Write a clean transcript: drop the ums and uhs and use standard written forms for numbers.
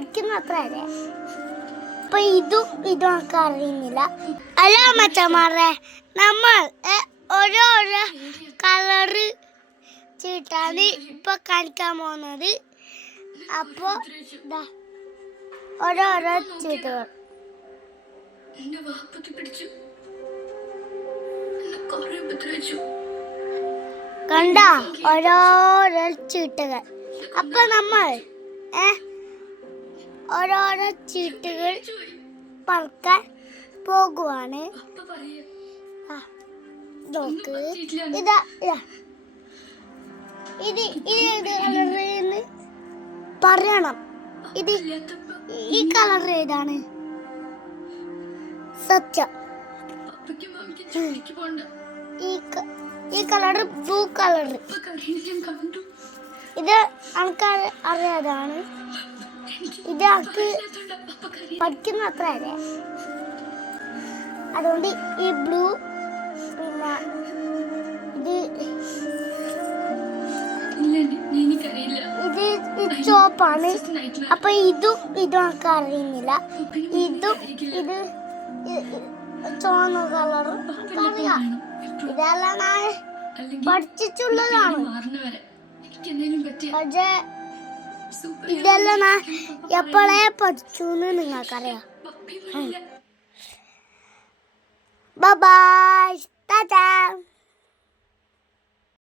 പഠിക്കുന്ന അത്ര അല്ലേ? അപ്പൊ ഇതും നമുക്ക് അറിയുന്നില്ല. അല്ല മച്ചന്മാരെ, നമ്മൾ ഓരോരോ കളറ് ചീട്ടാണ് ഇപ്പൊ കാണിക്കാൻ പോകുന്നത്. അപ്പൊ ഓരോരോ ചീട്ടുകൾ കണ്ട, ഓരോരോ ചീട്ടുകൾ. അപ്പൊ നമ്മൾ ഓരോരോ ചീട്ടുകൾ പറക്കാൻ പോകുവാണ്. നോക്ക്, ഇതാ ഇത് കളറെന്ന് പറയണം. ഇത് ഈ കളർ ഏതാണ്? സത്യം. ഈ കളർ ബ്ലൂ കളർ. ഇത് നമുക്ക് അറിയാതാണ്. ഇത് നമുക്ക് പഠിക്കുന്ന അത്ര അല്ലേ? അതുകൊണ്ട് ഈ ബ്ലൂ, പിന്നെ ഇത് ചോപ്പാണ്. അപ്പൊ ഇതും നമുക്ക് അറിയുന്നില്ല. ഇത് ചുവന്ന കളറും അറിയാം. ഇതെല്ലാം ഞാൻ പഠിച്ചിട്ടുള്ളതാണ്. പക്ഷേ ഇതെല്ലാം ഞാൻ എപ്പോഴേ പഠിച്ചു എന്ന് നിങ്ങൾക്കറിയാം. Bye bye, Tata.